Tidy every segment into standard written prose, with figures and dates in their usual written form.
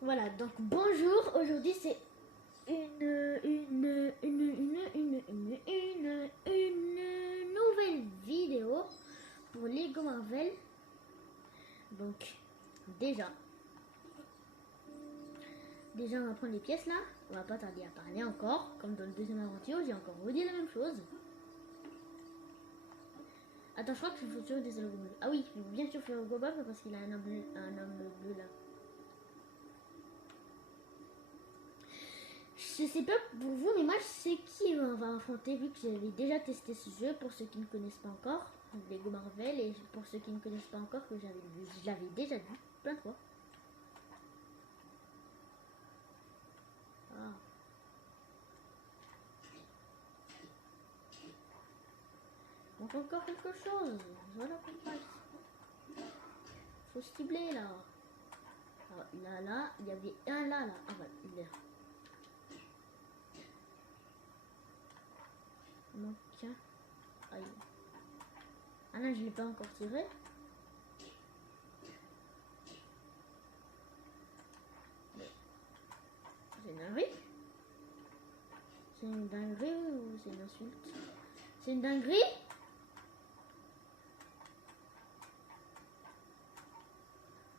Voilà, donc bonjour, aujourd'hui c'est une nouvelle vidéo pour Lego Marvel. Donc déjà on va prendre les pièces là, on va pas tarder à parler encore, comme dans le deuxième aventure, j'ai encore redit la même chose. Attends, je crois qu'il faut toujours des logos bleus. Ah oui, il faut bien sûr faire le Goba parce qu'il a un homme bleu là. Je sais pas pour vous, mais moi je sais qui on va affronter vu que j'avais déjà testé ce jeu pour ceux qui ne connaissent pas encore, Lego Marvel, et pour ceux qui ne connaissent pas encore que je l'avais déjà vu plein de fois. Ah. Donc encore quelque chose. Voilà pourquoi. Faut cibler là. Alors, là, il y avait un là. Ah voilà, il est là. Donc, tiens. Aïe. Ah là, je l'ai pas encore tiré. C'est une dinguerie. C'est une dinguerie ou c'est une insulte? C'est une dinguerie.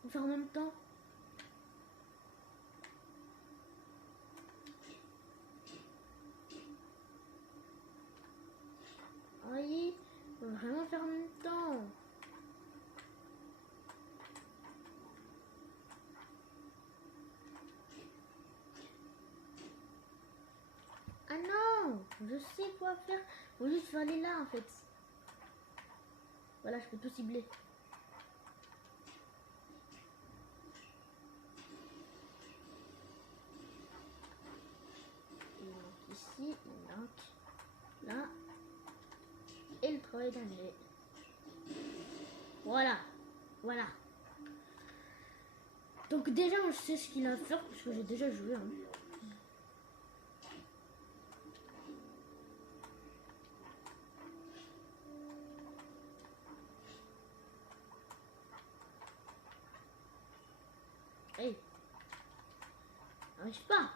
On fait en même temps. Aïe, on va vraiment faire en même temps. Ah non, je sais quoi faire. Faut juste aller là en fait. Voilà, je peux tout cibler. Il manque ici, il manque là. Et le travail d'année. Voilà, voilà. Donc déjà, je sais ce qu'il a à faire parce que j'ai déjà joué. Hein. Hey, j'arrive pas.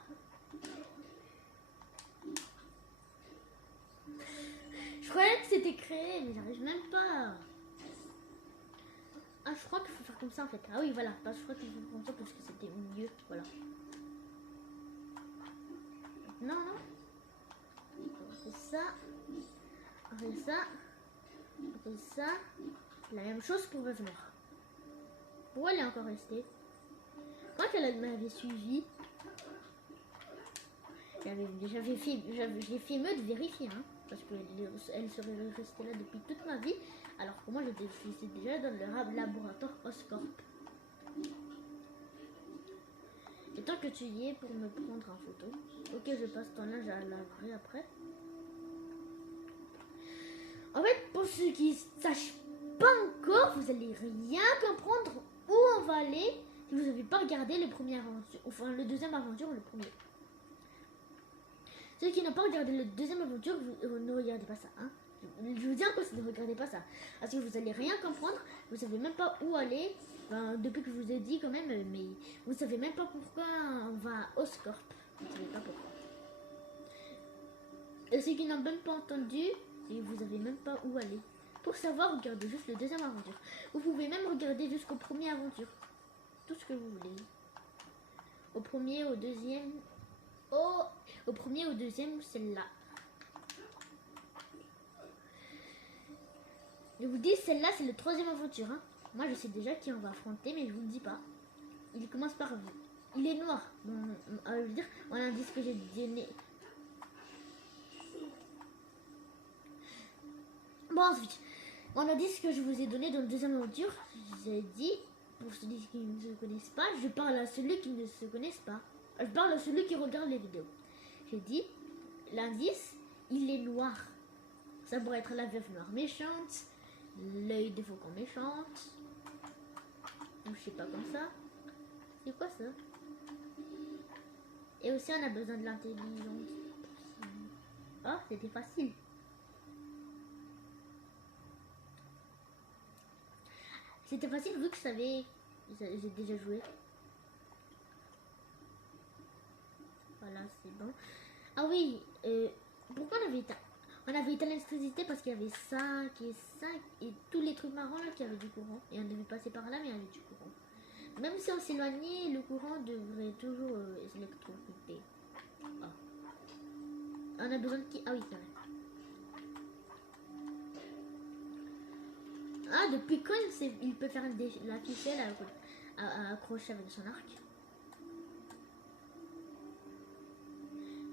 Je croyais que c'était créé, mais j'arrive même pas. Ah, je crois qu'il faut faire comme ça en fait. Ah oui, voilà. Je crois qu'il faut faire comme ça parce que c'était mieux. Voilà. Non, non. On fait ça. On fait ça. On fait ça. La même chose pour Veuve Noire. Pourquoi elle est encore restée? Moi qu'elle m'avait suivi. J'ai fait mieux de vérifier. Hein, parce qu'elle serait restée là depuis toute ma vie. Alors que moi j'étais déjà dans le laboratoire Oscorp. Et tant que tu y es pour me prendre en photo. Ok, je passe ton linge à laver après. En fait, pour ceux qui ne sachent pas encore, vous allez rien comprendre où on va aller si vous n'avez pas regardé le premier aventure, enfin le deuxième aventure ou le premier. Ceux qui n'ont pas regardé le deuxième aventure, vous ne regardez pas ça. Hein. Je vous dis encore, ne regardez pas ça. Parce que vous allez rien comprendre, vous savez même pas où aller. Enfin, depuis que je vous ai dit quand même, mais vous savez même pas pourquoi on va à Oscorp. Vous savez pas pourquoi. Et ceux qui n'ont même pas entendu, et vous avez même pas où aller. Pour savoir, regardez juste le deuxième aventure. Vous pouvez même regarder jusqu'au premier aventure. Tout ce que vous voulez. Au premier, au deuxième. Au premier, au deuxième, celle-là. Je vous dis, celle-là, c'est le troisième aventure. Hein. Moi, je sais déjà qui on va affronter, mais je vous le dis pas. Il commence par vous. Il est noir. Bon, je veux dire, on a dit ce que j'ai donné. Bon, ensuite, on a dit ce que je vous ai donné dans le deuxième aventure. J'ai dit, pour ceux qui ne se connaissent pas, je parle à celui qui ne se connaissent pas. Je parle à celui qui regarde les vidéos. J'ai dit, l'indice, il est noir. Ça pourrait être la Veuve Noire méchante, l'œil de faucon méchante, ou je sais pas comme ça. C'est quoi ça? Et aussi, on a besoin de l'intelligence. Oh, c'était facile. C'était facile vu que j'ai déjà joué. Voilà, c'est bon. Ah oui, pourquoi on avait éteint l'électricité? Parce qu'il y avait 5 et tous les trucs marrons là qui avaient du courant. Et on devait passer par là, mais il y avait du courant. Même si on s'éloignait, le courant devrait toujours s'électrocuter. Ah. On a besoin de qui? Ah oui, c'est vrai. Ah, depuis quand il peut faire la ficelle à accrocher avec son arc?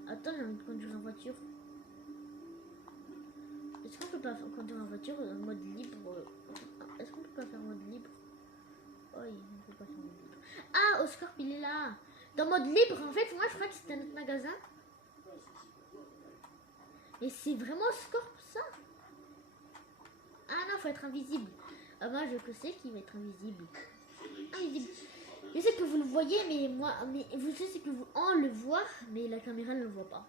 Attends, j'ai envie de conduire en voiture. Est-ce qu'on peut pas conduire en voiture en mode libre? Est-ce qu'on peut pas faire en mode libre? Oh, on peut pas faire en mode libre. Ah, Oscorp, il est là. Dans mode libre, en fait, moi je crois que c'était un autre magasin. Et c'est vraiment Oscorp ça? Ah non, faut être invisible. Ah, moi je sais qu'il va être invisible. Invisible. Je sais que vous le voyez, mais vous savez que on le voit, mais la caméra ne le voit pas.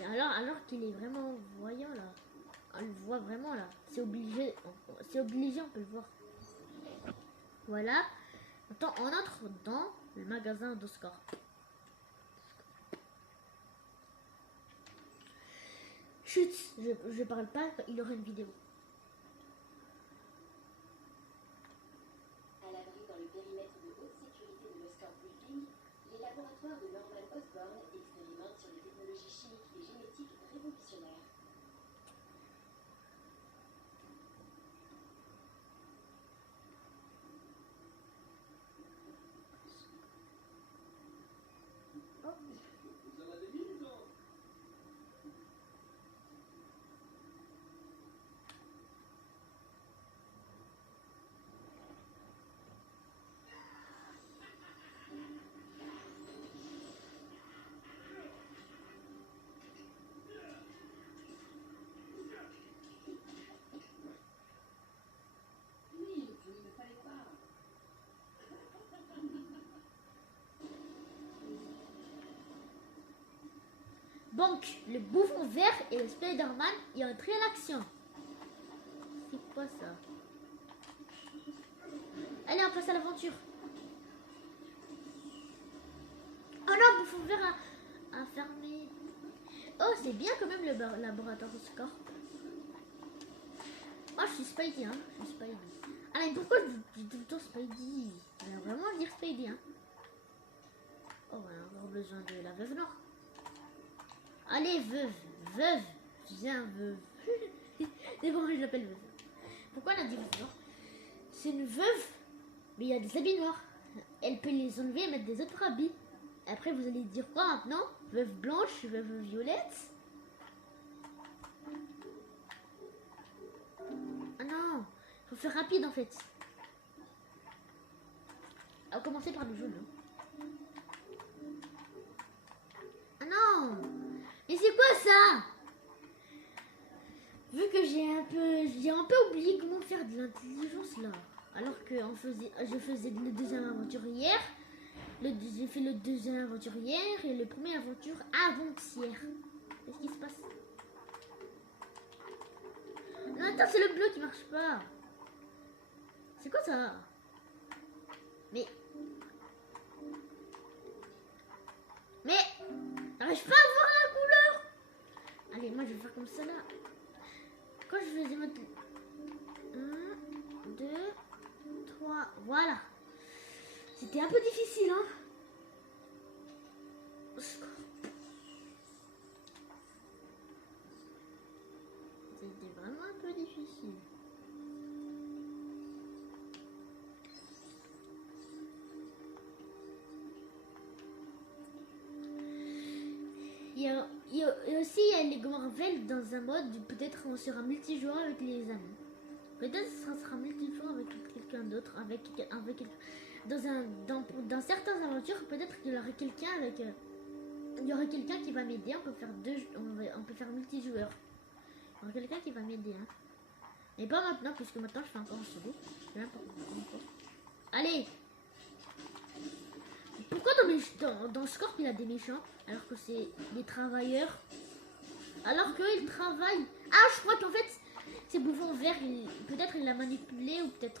Et alors qu'il est vraiment voyant là. On le voit vraiment là. C'est obligé, on peut le voir. Voilà. Attends, on entre dans le magasin d'Oscorp. Chut, je parle pas, il aura une vidéo. À l'abri dans le périmètre de haute sécurité de l'Oscorp Building, les laboratoires de Norman Osborn expérimentent sur des technologies chimiques et génétiques révolutionnaires. Donc, le bouffon vert et le Spider-Man y ont entré à l'action. C'est quoi ça? Allez, on passe à l'aventure. Oh non, bouffon vert a fermé. Oh, c'est bien quand même le laboratoire Oscorp. Oh, je suis Spidey, hein. Je suis Spidey. Ah, mais pourquoi je dis tout le temps Spidey? On va vraiment dire Spidey, hein. Oh, on a encore besoin de la veuve noire. Allez, veuve, viens, veuve. C'est bon, je l'appelle veuve. Pourquoi on a dit veuve noire? C'est une veuve, mais il y a des habits noirs. Elle peut les enlever et mettre des autres habits. Après, vous allez dire quoi maintenant? Veuve blanche, veuve violette? Ah non, faut faire rapide en fait. On va commencer par le jaune. Hein. Ah non! Mais c'est quoi ça? Vu que j'ai un peu oublié comment faire de l'intelligence là. Alors que je faisais le deuxième aventure hier. J'ai fait le deuxième aventure hier et le premier aventure avant-hier. Qu'est-ce qui se passe? Non, attends, c'est le bleu qui marche pas. C'est quoi ça? Mais j'arrive pas à voir la couleur. Allez, moi je vais faire comme ça là. Quand je faisais mettre 1, 2, 3, voilà. C'était un peu difficile, hein. C'était vraiment un peu difficile. Et aussi, il y a les Marvel dans un mode, peut-être on sera multijoueur avec les amis. Peut-être ça sera multijoueur avec quelqu'un d'autre, dans certaines aventures, peut-être qu'il y aura quelqu'un qui va m'aider. On peut faire on peut faire multijoueur. Il y aura quelqu'un qui va m'aider, hein. Mais pas maintenant, puisque maintenant je fais encore un solo. Allez. Pourquoi dans Scorp il a des méchants alors que c'est des travailleurs? Alors qu'ils travaillent. Ah, je crois qu'en fait c'est Bouffon Vert, peut-être il l'a manipulé ou peut-être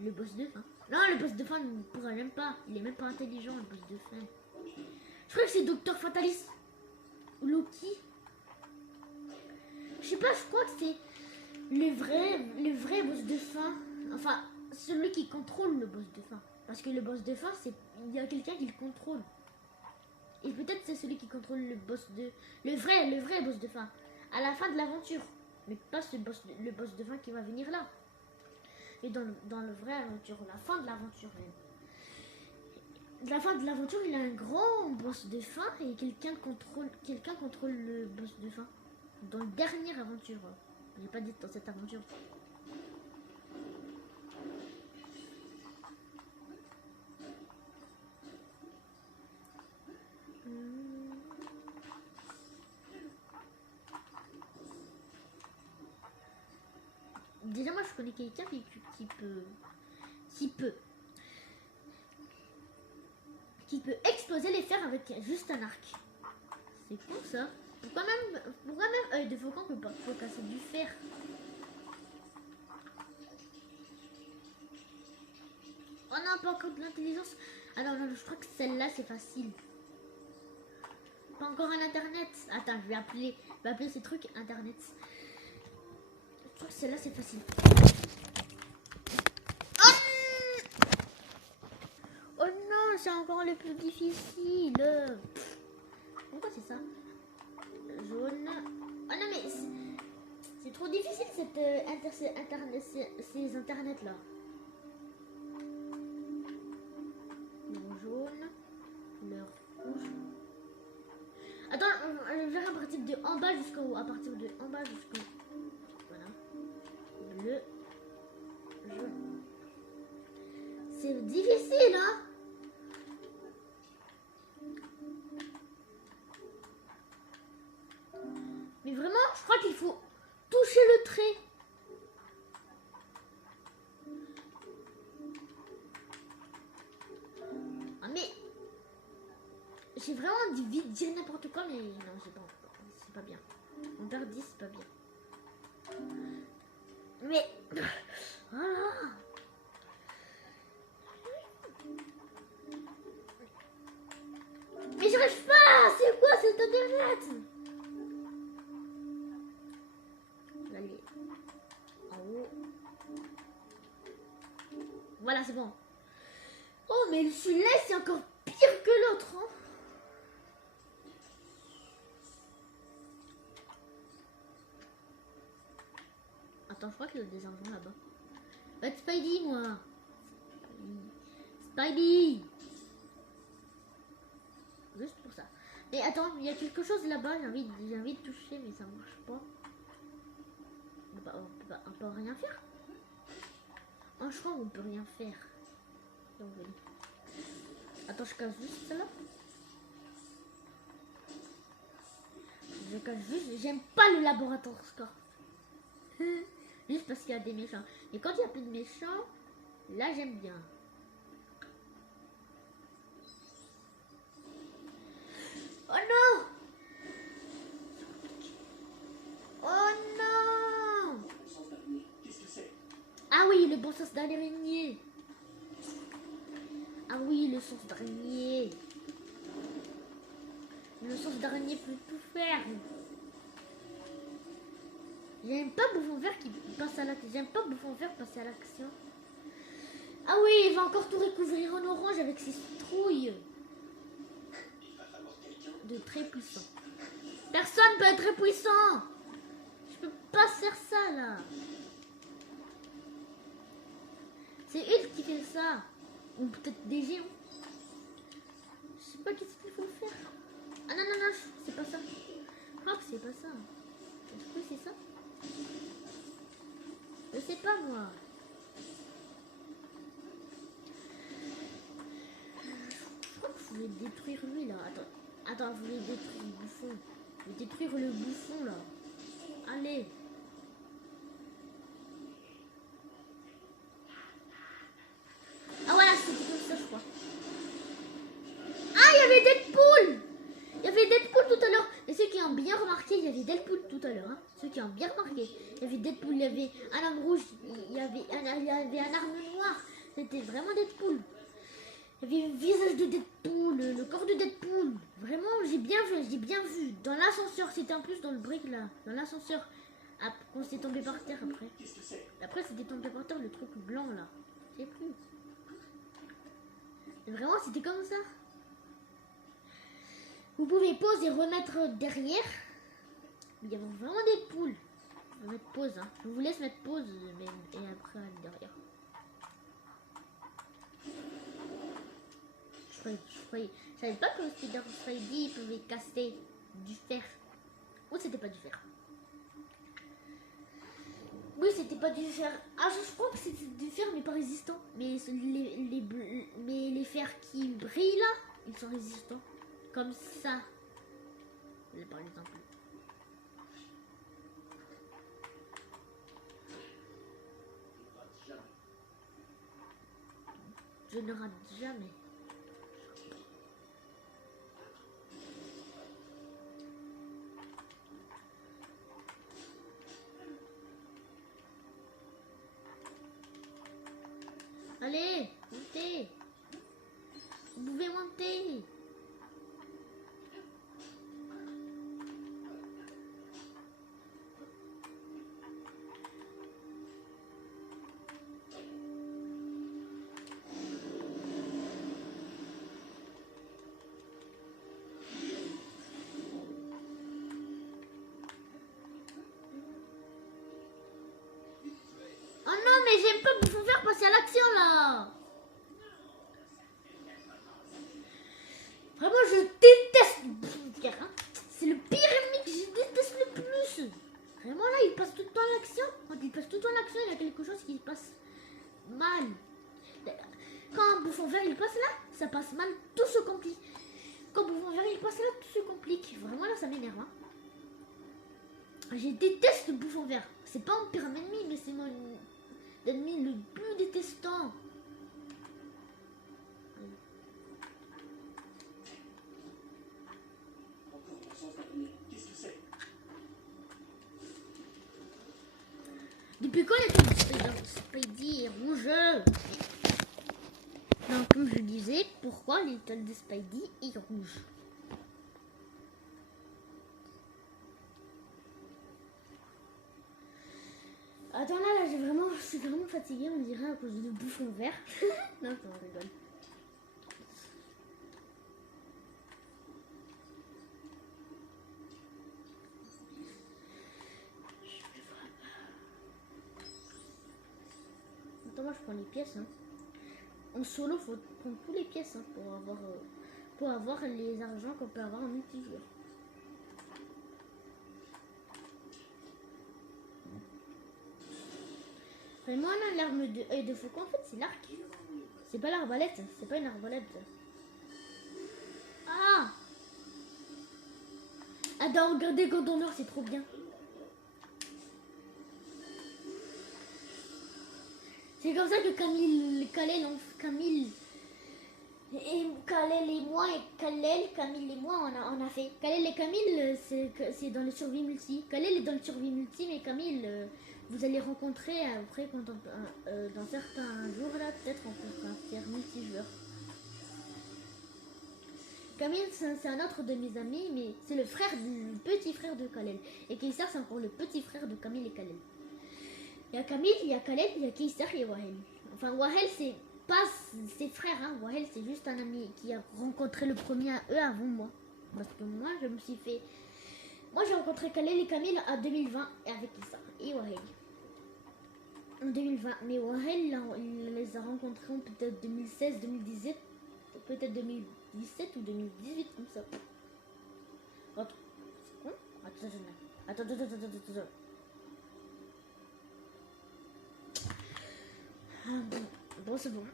Le boss de fin. Non, le boss de fin ne pourra même pas. Il est même pas intelligent, le boss de fin. Je crois que c'est Docteur Fatalis. Ou Loki. Je sais pas, je crois que c'est le vrai boss de fin. Enfin, celui qui contrôle le boss de fin. Parce que le boss de fin, c'est il y a quelqu'un qui le contrôle. Et peut-être c'est celui qui contrôle le boss de... Le vrai boss de fin. À la fin de l'aventure. Mais pas le boss de fin qui va venir là. Et dans le vrai aventure, la fin de l'aventure même. La fin de l'aventure, il a un grand boss de fin et quelqu'un contrôle le boss de fin. Dans la dernière aventure. Je n'ai pas dit dans cette aventure. Déjà moi je connais quelqu'un qui peut exploser les fers avec juste un arc. C'est cool ça. Pourquoi même œil de faucon peut casser du fer? Oh non, pas encore de l'intelligence. Ah non, je crois que celle-là c'est facile. Pas encore un internet. Attends, je vais appeler ces trucs internet. Je crois que celle-là c'est facile. Oh non, c'est encore le plus difficile. Pourquoi c'est ça? Jaune. Ah non mais c'est trop difficile ces internets là. Le jaune, le rouge. Attends, je vais à partir de en bas jusqu'en haut. À partir de en bas jusqu'en haut. Voilà. Bleu, jaune. C'est difficile, hein? Mais vraiment, je crois qu'il faut toucher le trait. Ah mais j'ai vraiment envie de dire n'importe quoi, mais non, c'est pas bien. On perd 10, c'est pas bien. Mais voilà. Mais j'arrive pas. C'est quoi cet internet? Allez, en haut. Voilà, c'est bon. Oh, mais celui-là, c'est encore pire que l'autre. Hein. Attends, je crois qu'il y a des argents là-bas. Va être Spidey, moi. Spidey. Juste pour ça. Mais attends, il y a quelque chose là-bas. J'ai envie de toucher, mais ça marche pas. On peut rien faire. Oh, je crois qu'on peut rien faire. Donc, oui. Attends, je casse juste celle-là. Je casse juste. J'aime pas le laboratoire score. Juste parce qu'il y a des méchants. Et quand il n'y a plus de méchants, là j'aime bien. Oh non! Oh non! Ah oui, le bon sens d'araignée. Ah oui, le sens d'araignée. Le sens d'araignée peut tout faire. J'aime pas Bouffon Vert qui passe à l'action. J'aime pas Bouffon Vert passer à l'action. Ah oui, il va encore tout recouvrir en orange avec ses citrouilles. De très puissant. Personne peut être très puissant. Je peux pas faire ça là. C'est Hulk qui fait ça. Ou peut-être des géants. Je sais pas qu'est-ce qu'il faut faire. Ah non, non, non, c'est pas ça. Je crois que c'est pas ça. Est-ce que c'est ça? Je sais pas moi. Je crois que je voulais détruire lui là. Attends, je voulais détruire le bouffon. Je vais détruire le bouffon là. Allez. Ah voilà, c'était comme ça je crois. Ah, il y avait Deadpool. Il y avait Deadpool tout à l'heure. Et ceux qui ont bien remarqué, il y avait Deadpool tout à l'heure. Hein. Ceux qui ont bien remarqué. Il y avait Deadpool, il y avait un homme rouge, il y avait un arme noire. C'était vraiment Deadpool. Il y avait le visage de Deadpool, le corps de Deadpool. Vraiment, j'ai bien vu. Dans l'ascenseur, c'était en plus dans le break là. Dans l'ascenseur. Quand c'était tombé par terre après. Après, c'était tombé par terre le truc blanc là. Je sais plus. Et vraiment, c'était comme ça. Vous pouvez pause et remettre derrière. Il y avait vraiment Deadpool. On va mettre pause. Hein. Je vous laisse mettre pause et après derrière. Je savais pas que Spider Spidey pouvait casser du fer. Ou c'était pas du fer. Oui, c'était pas du fer. Ah, je crois que c'était du fer, mais pas résistant. Mais les fers qui brillent là, ils sont résistants. Comme ça. Par exemple. Je ne rate jamais. Allez, montez. Vous pouvez monter. Oh non, mais j'aime pas vous faire passer à l'action là. Vraiment, je déteste. C'est le pire ennemi que je déteste le plus. Vraiment là, il passe tout le temps à l'action. Quand il passe tout le temps à l'action, il y a quelque chose qui se passe mal. Quand un bouffon vert il passe là, ça passe mal, tout se complique. Quand bouffon vert il passe là, tout se complique. Vraiment là, ça m'énerve. Hein. Je déteste le bouffon vert. C'est pas mon pire ennemi, mais c'est mon ennemi le plus détestant. Depuis quand le Spidey est rouge? Donc, comme je disais, pourquoi l'étoile de Spidey est rouge? Attends là, je suis vraiment fatiguée, on dirait à cause de bouffon vert. Non, on rigole. Attends, moi je prends les pièces. Hein. En solo, faut prendre toutes les pièces hein, pour avoir les argents qu'on peut avoir en multijoueur. Vraiment, là, l'arme de œil de faucon, en fait, c'est l'arc. C'est pas l'arbalète, c'est pas une arbalète. Ah! Attends, regardez quand on meurt, c'est trop bien. C'est comme ça que Camille et moi, on a fait. Kalel et Camille, c'est dans le survie multi. Kalel est dans le survie multi, mais Camille, vous allez rencontrer après quand dans certains jours là, peut-être on pourra faire multijoueur. Camille, c'est un autre de mes amis, mais c'est le petit frère de Kalel. Et Kaiser, c'est encore le petit frère de Camille et Kalel. Il y a Camille, il y a Kalel, il y a Kaiser et Wahel. Enfin, Wahel, c'est pas ses frères, hein. Wahel, c'est juste un ami qui a rencontré le premier à eux avant moi. Parce que moi, je me suis fait. Moi, j'ai rencontré Kalel et Camille en 2020 avec Kaiser et Wahel. En 2020. Mais Wahel, là, il les a rencontrés en peut-être 2016, 2017, peut-être 2017 ou 2018, comme ça. Attends, c'est con. Attends. Bon, c'est bon.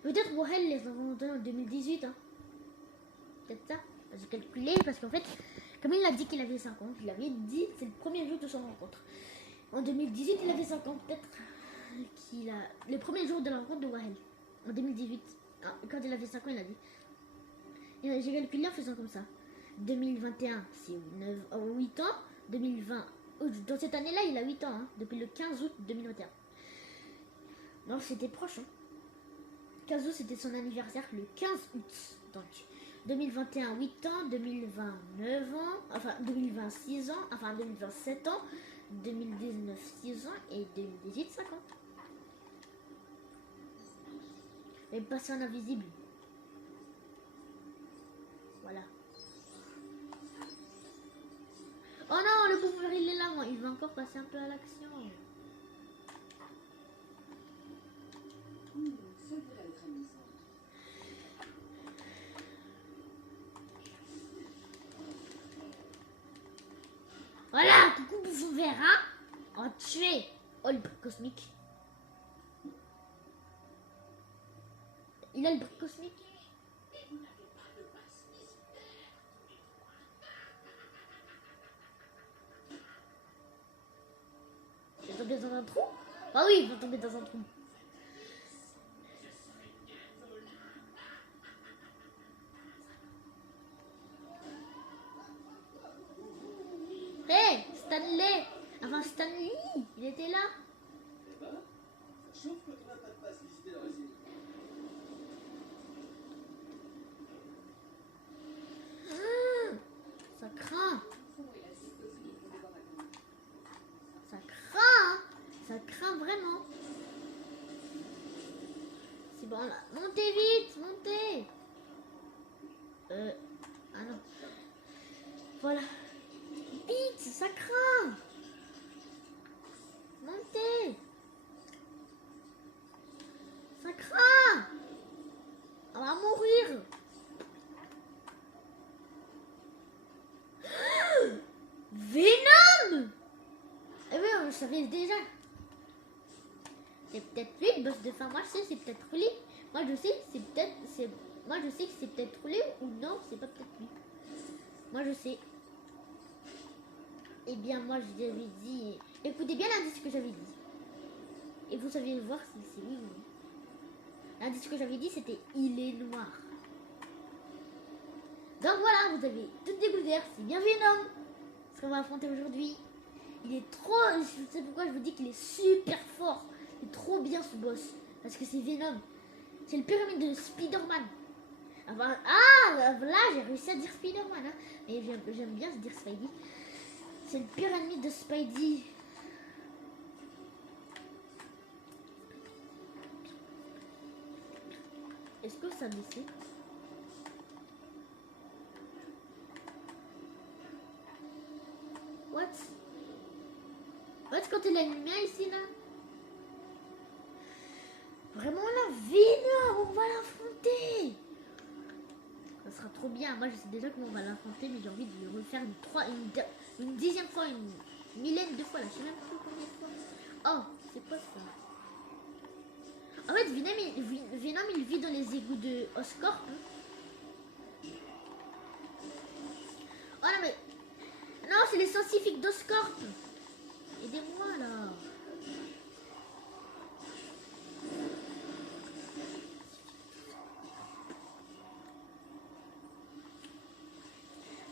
Peut-être Wahel les a rencontrés en 2018. Hein. Peut-être ça. J'ai calculé parce qu'en fait, comme il a dit qu'il avait 5 ans, il avait dit c'est le premier jour de son rencontre. En 2018, il avait 5 ans. Peut-être qu'il a. Le premier jour de la rencontre de Wahel. En 2018. Ah, quand il avait 5 ans, il a dit. J'ai calculé en faisant comme ça. 2021, c'est 8 ans. 2020, dans cette année-là, il a 8 ans, hein, depuis le 15 août 2021. Non, c'était proche. Hein. 15 août, c'était son anniversaire, le 15 août. Donc, 2021, 8 ans. 2020, 9 ans. Enfin, 2020, 6 ans. Enfin, 2020, 7 ans. 2019, 6 ans. Et 2018, 5 ans. Et passer en invisible. Voilà. Oh non, le boomer il est là, moi. Il va encore passer un peu à l'action. Ça pourrait être amusant. Voilà, coucou bouffon vert, hein. Oh, tué. Oh, le brick cosmique. Il a le brick cosmique. Il va tomber dans un trou. Ah oui, il va tomber dans un trou. Hé, Stanley. Enfin, Stanley, il était là. Eh ben, ça chauffe quand on n'a pas de passe visiter dans les îles. Ça craint. Fond et la ciscosie vont devoir attendre. Ça craint. Ça craint vraiment. C'est bon là. Montez vite, montez. Ah non. Voilà. Vite, ça craint. Montez. Ça craint. On va mourir. Venom. Eh oui, on le savait déjà. C'est peut-être lui le boss de fin. Moi je sais, c'est peut-être lui. Moi je sais, moi je sais que c'est peut-être lui ou non, c'est pas peut-être lui. Moi je sais. Eh bien moi je lui avais dit. Écoutez bien l'indice que j'avais dit. Et vous saviez voir si c'est lui ou non. L'indice que j'avais dit c'était il est noir. Donc voilà, vous avez tout découvert. C'est bien Venom. Ce qu'on va affronter aujourd'hui. Il est trop. Je sais pourquoi je vous dis qu'il est super fort. Il est trop bien ce boss. Parce que c'est Venom. C'est le pyramide de Spider-Man. Enfin, là j'ai réussi à dire Spider-Man. Hein. Mais j'aime bien se dire Spidey. C'est le pyramide de Spidey. Est-ce que ça baissait? What? Quand il a une lumière ici là? Vraiment là, Venom, on va l'affronter. Ça sera trop bien. Moi je sais déjà comment on va l'affronter, mais j'ai envie de le refaire une dixième fois, une millième de fois là. Je sais même plus combien de fois. Oh, c'est quoi ça? En fait, Venom il vit dans les égouts de Oscorp. Hein. Oh non mais... Non, c'est les scientifiques d'Oscorp. Aidez-moi là.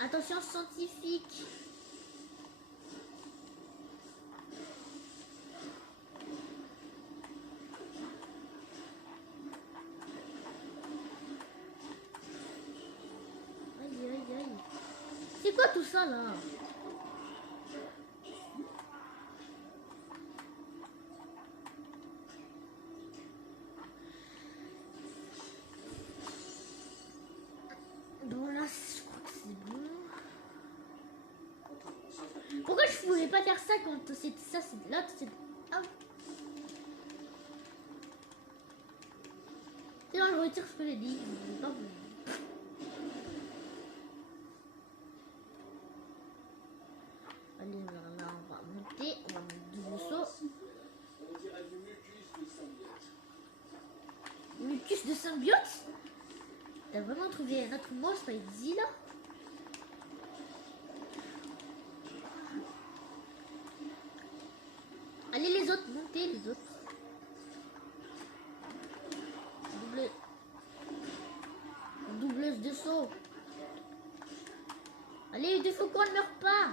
Attention scientifique. Aïe aïe aïe. C'est quoi tout ça là? Bon là, je crois que c'est bon. Pourquoi je pouvais pas faire ça quand c'est ça, c'est là, c'est... Ah. C'est bon, je retire ce que j'ai dit. Je vais pas vous... Allez, là, on va monter, on va mettre double saut. On dirait du mucus de symbiote. Mucus de symbiote? T'as vraiment trouvé un autre mot, Spidey là? Allez les autres, montez les autres. Doubleuse de saut. Allez, deux fois qu'on ne meurt pas.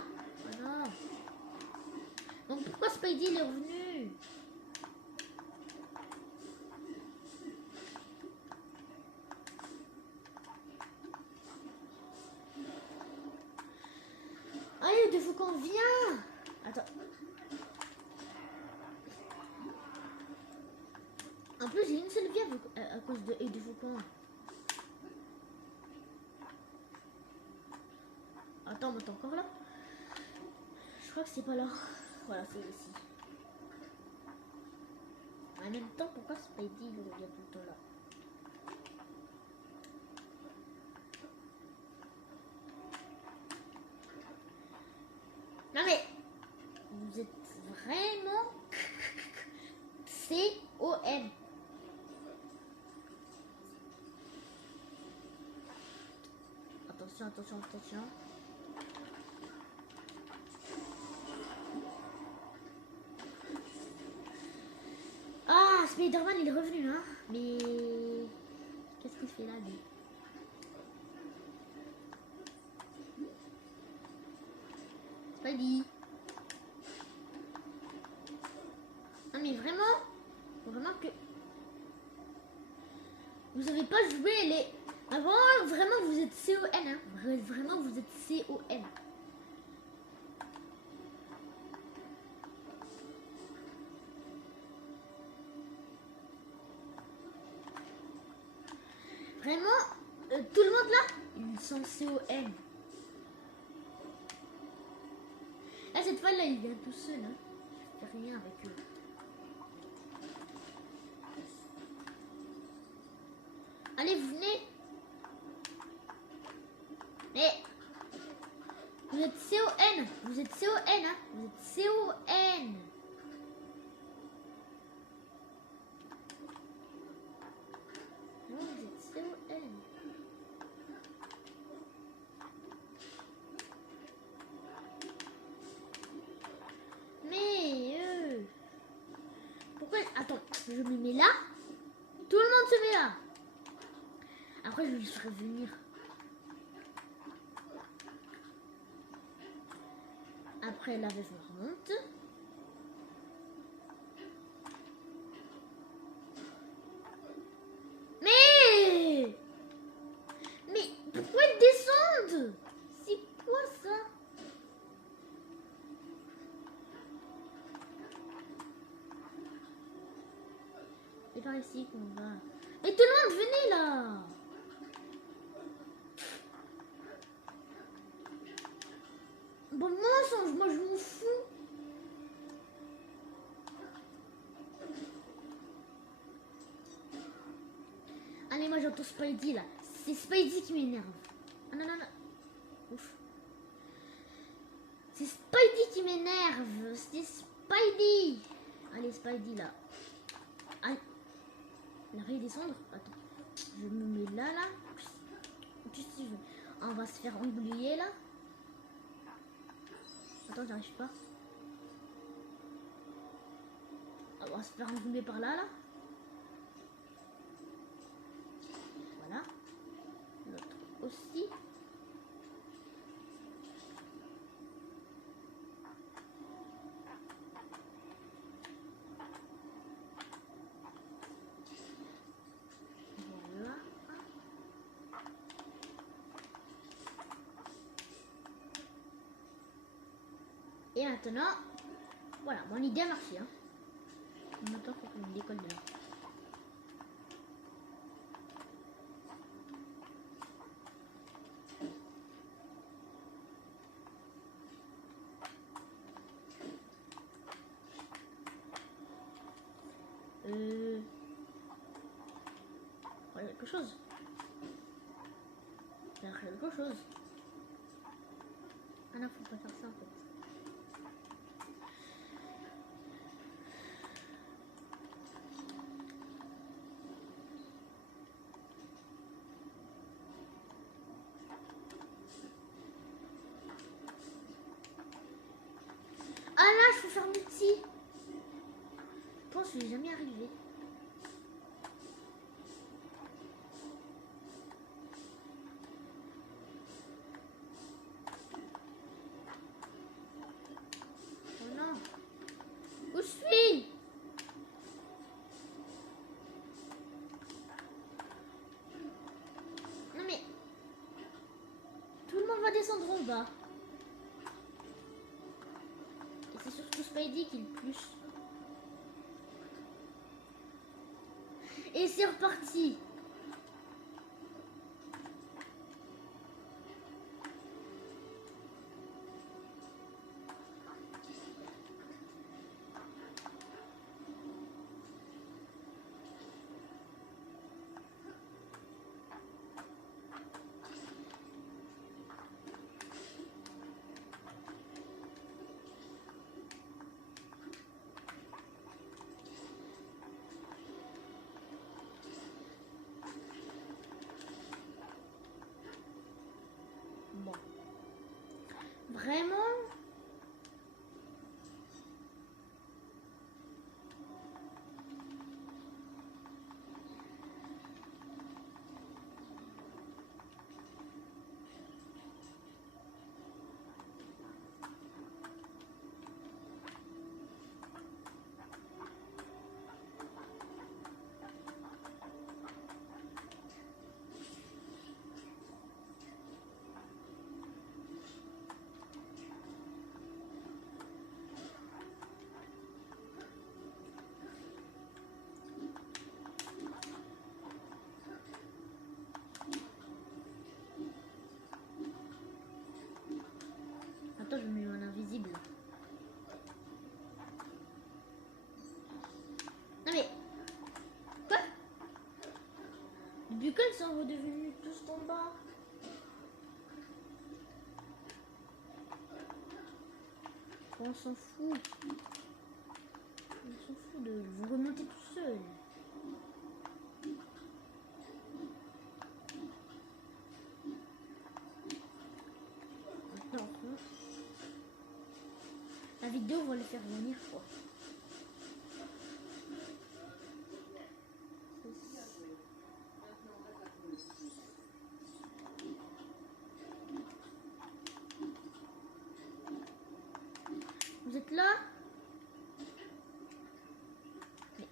Oh non. Donc pourquoi Spidey il est revenu? Allez, deux fois qu'on vient. Attends. En plus, j'ai une seule vie à cause de deux Faucon. Attends, mais t'es encore là? Je crois que c'est pas là. Voilà, c'est ici. En même temps, pourquoi Spidey il revient tout le temps là? Non mais, vous êtes vraiment C-O-M. Attention, attention, attention. Ah, Spider-Man il est revenu, hein. Mais qu'est-ce qu'il fait là, lui? Spidey. Non mais vraiment que vous avez pas joué les. Avant, vraiment vous êtes C-O-N, hein. Vraiment vous êtes C-O-N. Vraiment, tout le monde là, ils sont C-O-N. Là, cette fois là, il vient tout seul, hein. Je fais rien avec eux. Allez, vous venez. Mais vous êtes C-O-N. Vous êtes C-O-N, hein. Vous êtes C-O-N. Non, vous êtes C-O-N. Mais pourquoi? Attends, je me mets là. Tout le monde se met là. Après, je lui ferai venir. Après, la veuve me remonte. Mais pourquoi ils descendent? C'est quoi ça? C'est par ici qu'on va. Mais tout le monde, venez là. Bon mensonge, moi je m'en fous. Allez, moi j'entends Spidey là. C'est Spidey qui m'énerve. Ah non, non, non. Ouf. C'est Spidey qui m'énerve. C'est Spidey. Allez, Spidey là. Allez. Il arrive à descendre. Attends. Je me mets là, là. Qu'est-ce que tu veux? On va se faire embrouiller là. Attends, j'arrive pas. On va se faire embrouiller par là, là. Voilà. L'autre aussi. Voilà. Et maintenant, voilà, mon idée a marché. Hein. Maintenant, il faut qu'on décolle de là. Voilà quelque chose. Il y a quelque chose. Ah non, faut pas faire ça en fait. Ah là, je peux faire multi. Je pense que je vais jamais arriver. combat. Et c'est surtout Spidey qui est le plus. Et c'est reparti. Bon. Vraiment? Attends, je me mets en invisible. Non mais... Quoi? Depuis quand ils sont redevenus tous tombants? On s'en fout. On s'en fout de... Vous remontez tout seul. Maintenant, la vidéo, on va le faire venir quoi. Vous êtes là? Mais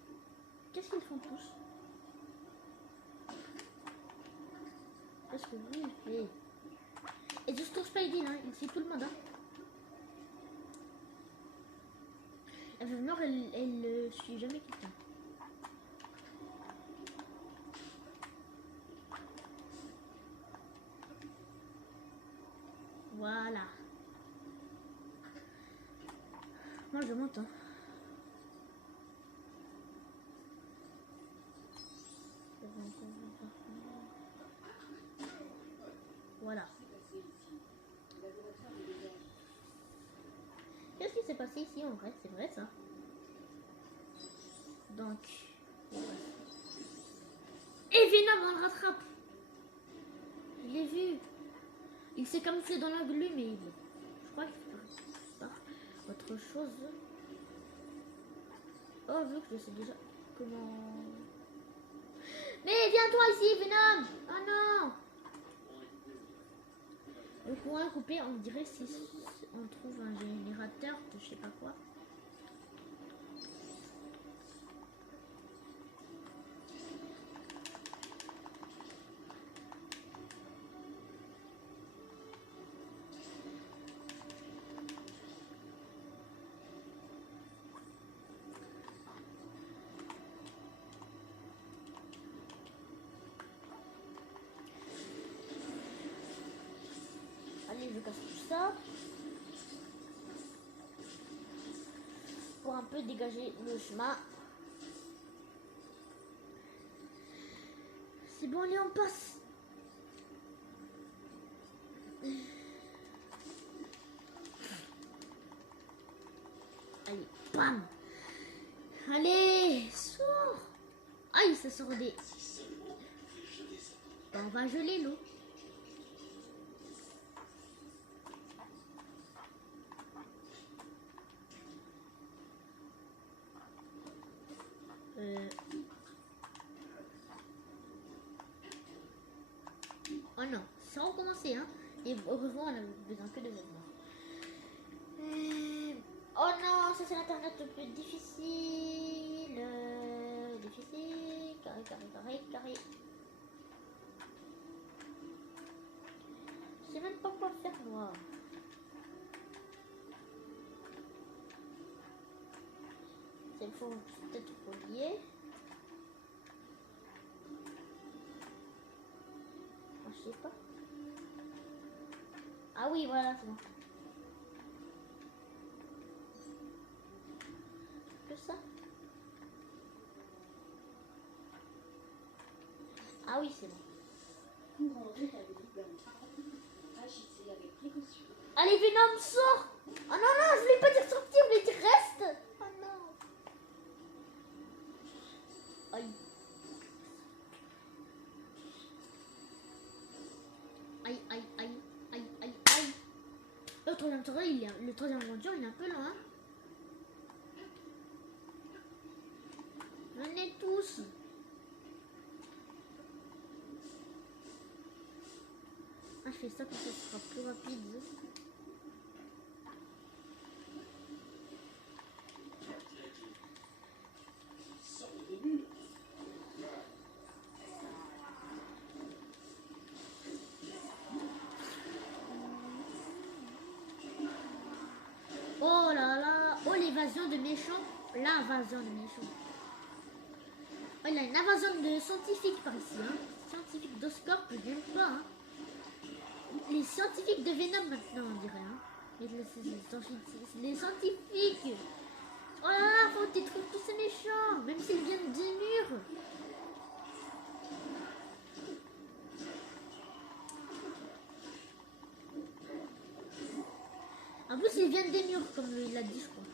qu'est-ce qu'ils font tous? Qu'est-ce que vous faites? Et juste ton Spidey là, il sait tout le monde hein. La veuve noire, elle suit jamais quelqu'un. Voilà. Moi je monte hein. Voilà. Qu'est-ce qui s'est passé ici en vrai? C'est vrai ça. Donc. Ouais. Et Venom on le rattrape. Je l'ai vu. Il s'est camouflé dans la glu mais je crois qu'il fait pas autre chose. Oh vu que je sais déjà comment. Mais viens-toi ici Venom. Oh non. Le courant est coupé, on dirait si on trouve un générateur de je sais pas quoi. Allez, je casse tout ça. Pour un peu dégager le chemin. C'est bon, allez, on passe. Allez, bam. Allez, sors. Aïe, ça sort des... Ben, on va geler l'eau. Oh non, ça a recommencé, hein. Et heureusement, on a besoin que de vêtements. Oh non, ça c'est l'internet le plus difficile. Difficile. Carré. sais même pas quoi faire moi. Il faut peut-être relier. Ah, je sais pas. Ah oui, voilà, c'est bon. Que ça? Ah oui, c'est bon. Pour rentrer à Venom, agissez avec précaution. Allez, Venom, sors! Oh non, non, je voulais pas dire sortir, mais dire reste! Oh non! Aïe. Aïe, aïe, aïe, aïe, aïe, aïe. Le troisième tour, le troisième aventure, il est un peu loin. Venez tous. Ah, je fais ça pour que ce sera plus rapide. Oh là là. Oh, l'évasion de méchants. L'invasion de méchants. Oh, il y a une invasion de scientifiques par ici. Hein. Scientifiques d'Oscorp, je n'aime pas. Hein. Les scientifiques de Venom maintenant, on dirait. Hein. Les scientifiques. Oh là là, faut détruire tous ces méchants. Même s'ils viennent des murs. En plus, ils viennent des murs, comme il l'a dit, je crois.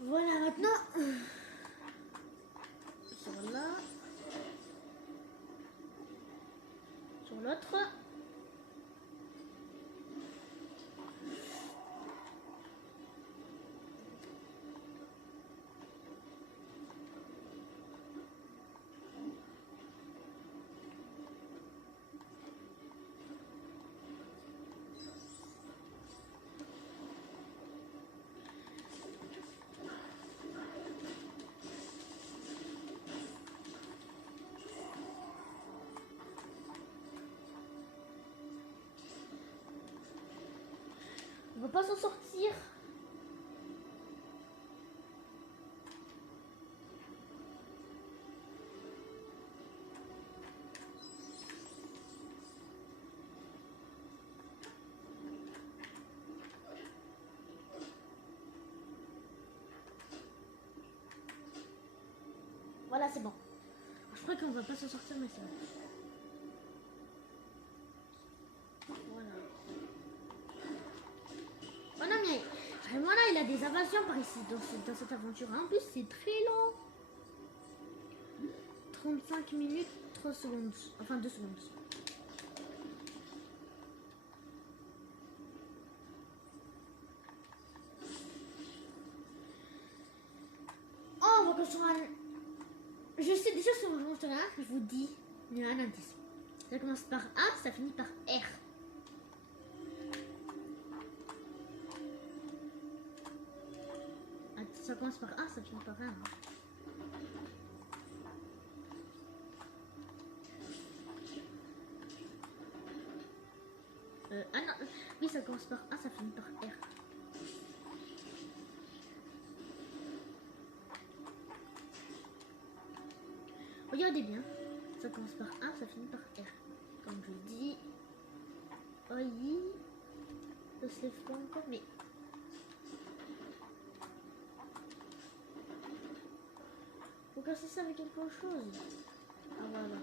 Voilà, maintenant. Sur là. Sur l'autre. On va pas s'en sortir. Voilà, c'est bon. Je crois qu'on va pas s'en sortir, mais c'est bon. Voilà. Oh non, mais vraiment là, il a des invasions par ici dans cette aventure. En plus, c'est très long. 35 minutes, 3 secondes. Enfin, 2 secondes. Oh, on va construire un... Je sais déjà sur le construire un, je vous dis. Il y a un indice. Ça commence par A, ça finit par R. Ça commence par A, ça finit par R. Ah non, oui, ça commence par A, ça finit par R. Regardez bien, ça commence par A, ça finit par R. Comme je dis, oui, ça se lève pas encore, mais... Faut casser ça avec quelque chose. Ah voilà.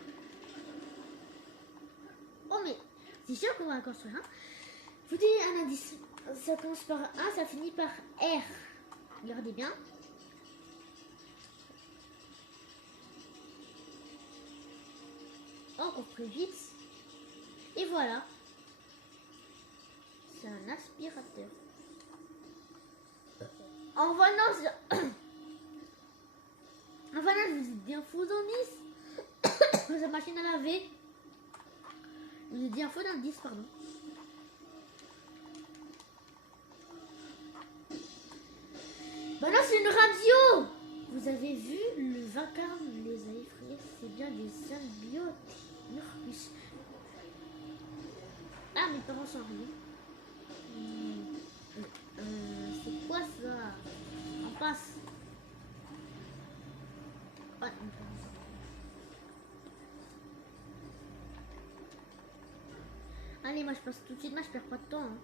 Oh mais, c'est sûr qu'on va construire un. Je vous dis un indice. Ça commence par A, ça finit par R. Regardez bien. Encore plus vite. Et voilà. C'est un aspirateur. En voilà, en voilà, je vous ai dit un faux indice. Sa machine à laver. Je vous ai dit un faux indice, pardon. Bah non, c'est une radio. Vous avez vu le vacarme les a effrayés. C'est bien des symbiotes. mes parents sont arrivés. C'est quoi ça? On passe. Ouais, mes parents sont arrivés. Allez, moi je passe tout de suite, moi je perds pas de temps. Hein.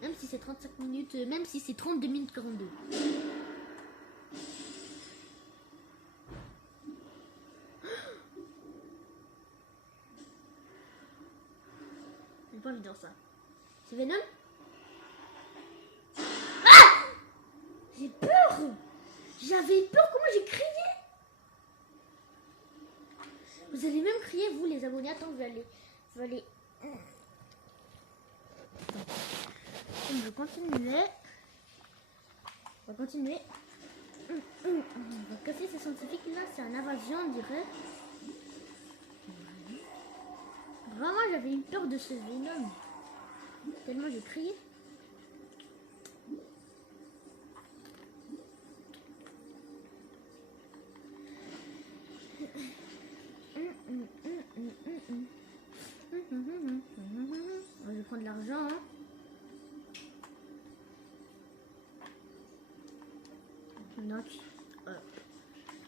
Même si c'est 35 minutes, même si c'est 32 minutes 42. J'ai pas envie de dire ça. C'est Venom? Ah! J'ai peur! J'avais peur, comment j'ai crié? Vous allez même crier, vous les abonnés. Attends, je vais aller... On va continuer. On va continuer. On va casser ces scientifiques là, c'est un invasion on dirait. Vraiment j'avais eu peur de ce Venom. Tellement j'ai crié. Je vais prendre l'argent. Hein. Donc,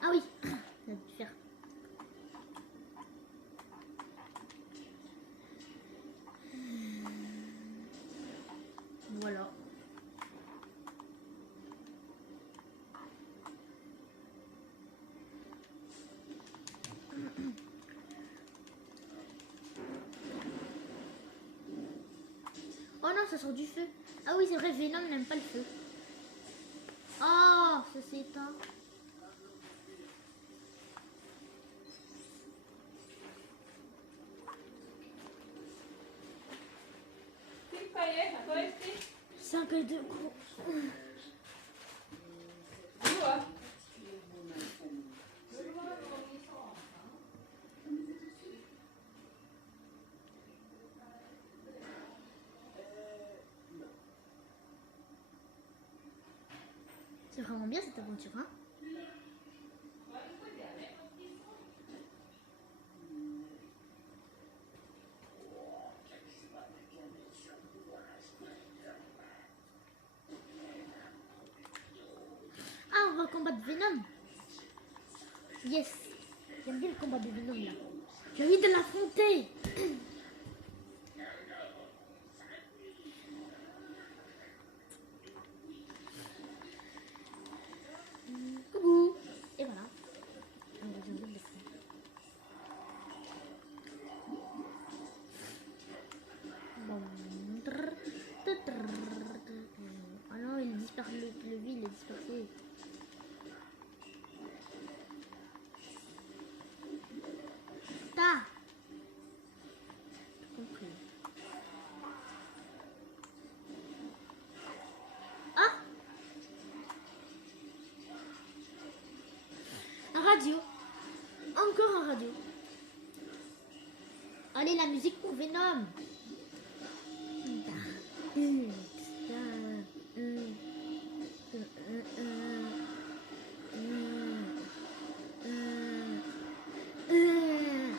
ah oui, ça va faire. Voilà. Oh non, ça sort du feu. Ah oui, c'est vrai, Venom n'aime pas le feu. Oh, ça s'est éteint. Cinq de course. C'est vraiment bien cette aventure, hein? Ah, on va combattre Venom. Yes. J'aime bien le combat de Venom là. J'ai envie de l'affronter. Coucou. Et voilà. Ah non, il disperse le vie, il est dispersé. Ta. Compris. Ah. Un radio. Encore un radio. Allez, la musique pour Venom.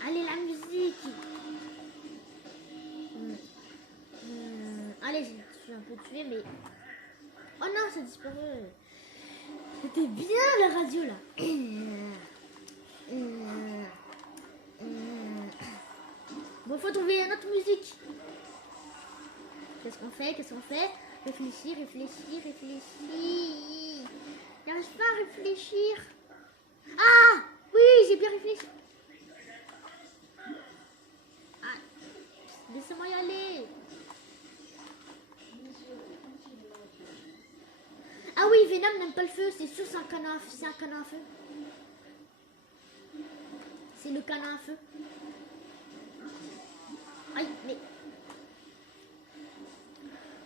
Allez, la musique. Allez, je suis un peu tuée, mais... Oh non, ça a disparu. C'était bien la radio, là. Bon, faut trouver une autre musique. Qu'est-ce qu'on fait? Qu'est-ce qu'on fait? Réfléchir, réfléchir, réfléchir. J'arrive pas à réfléchir. Ah! Oui, j'ai bien réfléchi. Ah, laissez-moi y aller. Ah oui, Venom n'aime pas le feu, c'est sûr, c'est un canard à feu. C'est le canard à feu. Aïe, mais...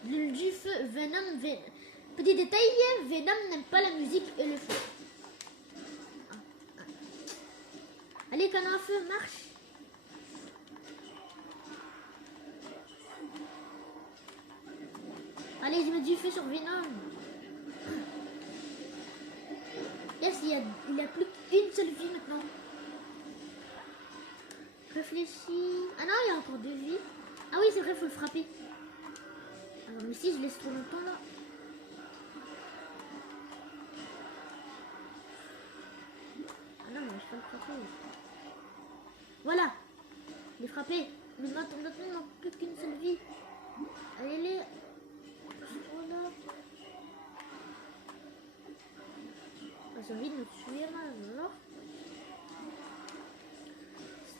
Du feu, Venom... Petit détail, Venom n'aime pas la musique et le feu. Allez, canard à feu, marche. Allez, je mets du feu sur Venom. Yes, il a plus qu'une seule vie maintenant. Réfléchis. Ah non, il y a encore 2 vies. Ah oui, c'est vrai, faut le frapper. Alors, mais si je laisse trop longtemps là. Ah non, mais je peux le frapper. Voilà. Il est frappé. Mais maintenant, il n'a plus qu'une seule vie. Allez. Voilà. J'ai envie de me tuer là. Alors.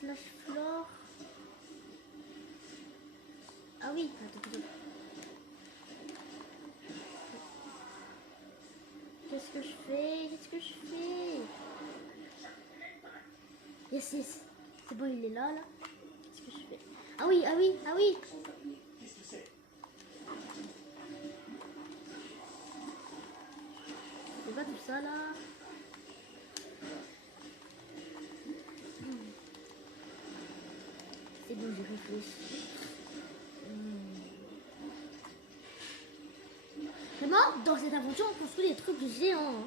Slash floor. Ah oui, attends. Qu'est-ce que je fais? Yes. C'est bon, il est là. Qu'est-ce que je fais? Ah oui. Qu'est-ce que c'est? C'est pas tout ça là. C'est bon, j'ai réfléchi. Vraiment, dans cette aventure, on construit des trucs géants. Hein.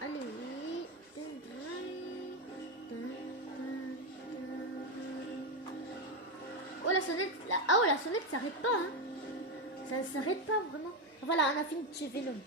Allez, oui. Oh, la sonnette, là. Ah, oh, la sonnette s'arrête pas. Hein. Ça s'arrête pas vraiment. Voilà, on a fini de tuer Venom.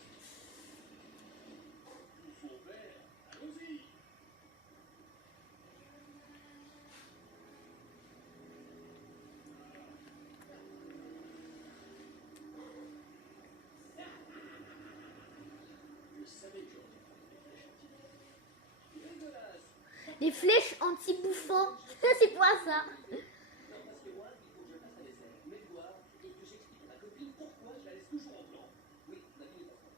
Les flèches anti-bouffants. C'est quoi ça? Non, parce que moi, il faut que je fasse la vaisselle, mes devoirs, et que j'explique à ma copine pourquoi je la laisse toujours en blanc. Oui, la vie est enfant.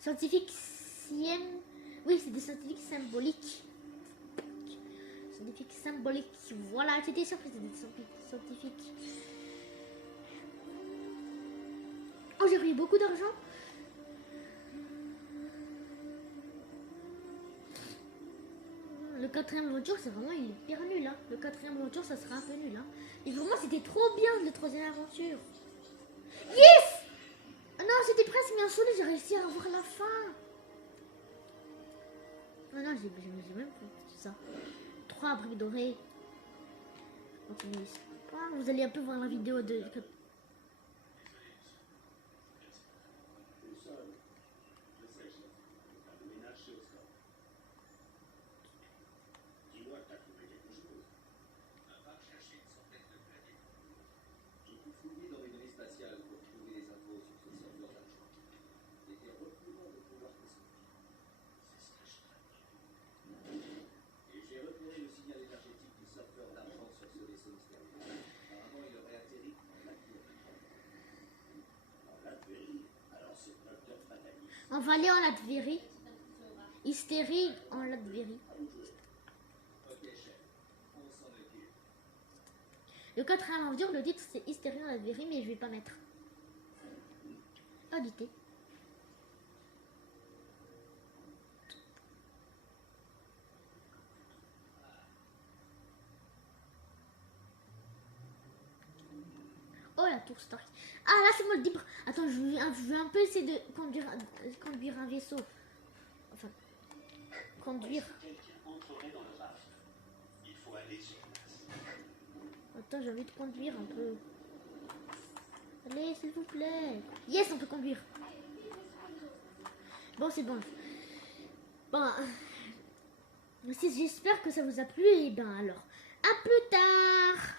Scientifique Oui, c'est des scientifiques symboliques. Scientifiques symboliques. Voilà, c'était sûr que c'était des scientifiques. Oh, j'ai pris beaucoup d'argent. Le quatrième aventure, c'est vraiment hyper nul. Hein. Le quatrième aventure, ça sera un peu nul. Hein. Et vraiment, c'était trop bien, le troisième aventure. Yes! Non, j'étais presque bien saoulée, j'ai réussi à avoir la fin. Oh non, j'ai même pas tout ça. 3 briques dorées. Continuez. Ah, vous allez un peu voir la vidéo de... Le sol. Je sais, chef. Faire le ménage chez Oscar. Dis-moi que t'as trouvé quelque chose. On va chercher une centaine de planètes. J'ai pu fouiller dans mes données spatiales pour trouver des infos sur ce serveur d'argent. Il était reculant de pouvoir cosmique. C'est ce que je traque. Et j'ai repéré le signal énergétique du serveur d'argent sur ce vaisseau mystérieux. Apparemment, il aurait atterri en Latvérie. En Latvérie? Alors c'est Docteur Fataliste. On va aller en Latvérie. Hystérie en Latvérie. Ok, chef. On s'en occupe. Le quatrième aventure, le titre c'est Hystérie en Latvérie, mais je vais pas mettre. Audité. Oh, la tour Stark. Ah, là, c'est moi le libre. Attends, je vais un peu essayer de conduire un vaisseau. Enfin, conduire. Quelqu'un entrerait dans le raft. Il faut aller sur place. Attends, j'ai envie de conduire un peu. Allez, s'il vous plaît. Yes, on peut conduire. Bon, c'est bon. Bon. Si, j'espère que ça vous a plu. Et ben alors, à plus tard.